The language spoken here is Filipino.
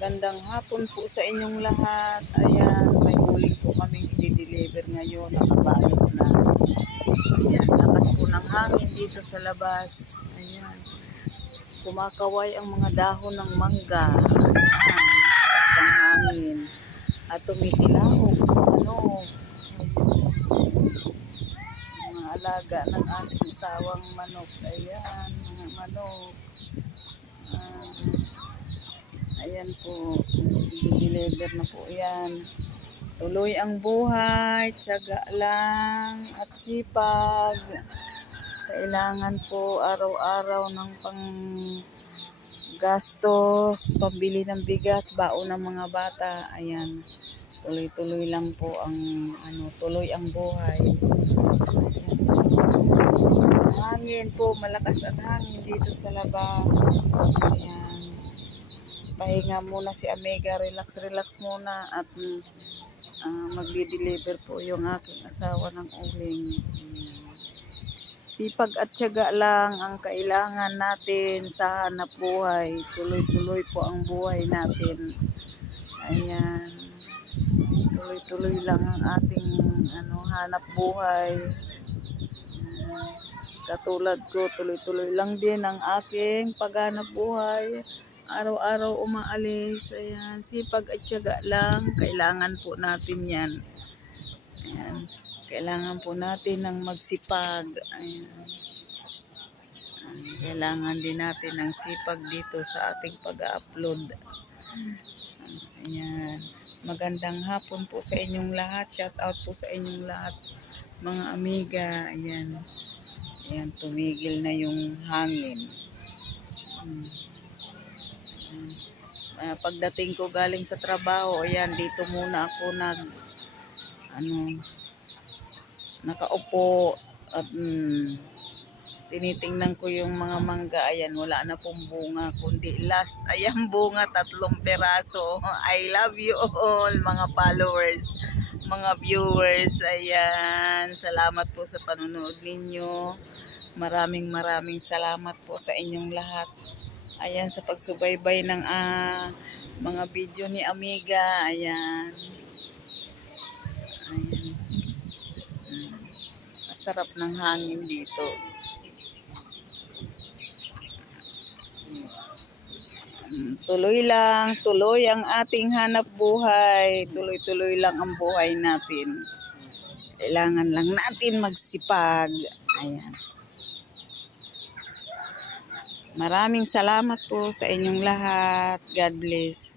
Magandang hapon po sa inyong lahat. Ayan, may huling po kaming i-deliver ngayon. Nakabalot na. Ayan, lakas po ng hangin dito sa labas. Ayan. Kumakaway ang mga dahon ng mangga. Ayan, lakas ng hangin. At tumitilahog. Ano, mga alaga ng ating sawang manok. Ayan, mga manok. Ayan po, i-deliver na po yan. Tuloy ang buhay, tiyaga lang at sipag. Kailangan po araw-araw ng pang gastos, pambili ng bigas, baon ng mga bata. Ayan. Tuloy-tuloy lang po ang ano, tuloy ang buhay. Hangin po, malakas ang hangin dito sa labas. Ayan. Pahinga muna si Amiga, relax, relax muna at ah, magdi-deliver po yung aking asawa ng uling. Sipag at tiyaga lang ang kailangan natin sa hanap buhay. Tuloy-tuloy po ang buhay natin. Ayan. Tuloy-tuloy lang ang ating ano, hanap buhay. Katulad ko, tuloy-tuloy lang din ang aking paghanap buhay. Araw-araw umaalis. Ayan, sipag at tiyaga lang. Kailangan po natin yan. Ayan. Kailangan po natin ng magsipag. Ayan. Kailangan din natin ng sipag dito sa ating pag-upload. Ayan. Magandang hapon po sa inyong lahat. Shout out po sa inyong lahat. Mga amiga. Ayan. Ayan, tumigil na yung hangin. Hmm. Ah, pagdating ko galing sa trabaho, ayan, dito muna ako nag, ano, nakaupo at mm, tinitingnan ko yung mga mangga. Ayan, wala na pong bunga, kundi last. Ayan, bunga, tatlong peraso. I love you all, mga followers, mga viewers. Ayan, salamat po sa panonood ninyo. Maraming maraming salamat po sa inyong lahat. Ayan, sa pagsubaybay ng ah, mga video ni Amiga. Ayan. Ayan. Masarap ng hangin dito. Tuloy lang, tuloy ang ating hanap buhay. Tuloy-tuloy lang ang buhay natin. Kailangan lang natin magsipag. Ayan. Maraming salamat po sa inyong lahat. God bless.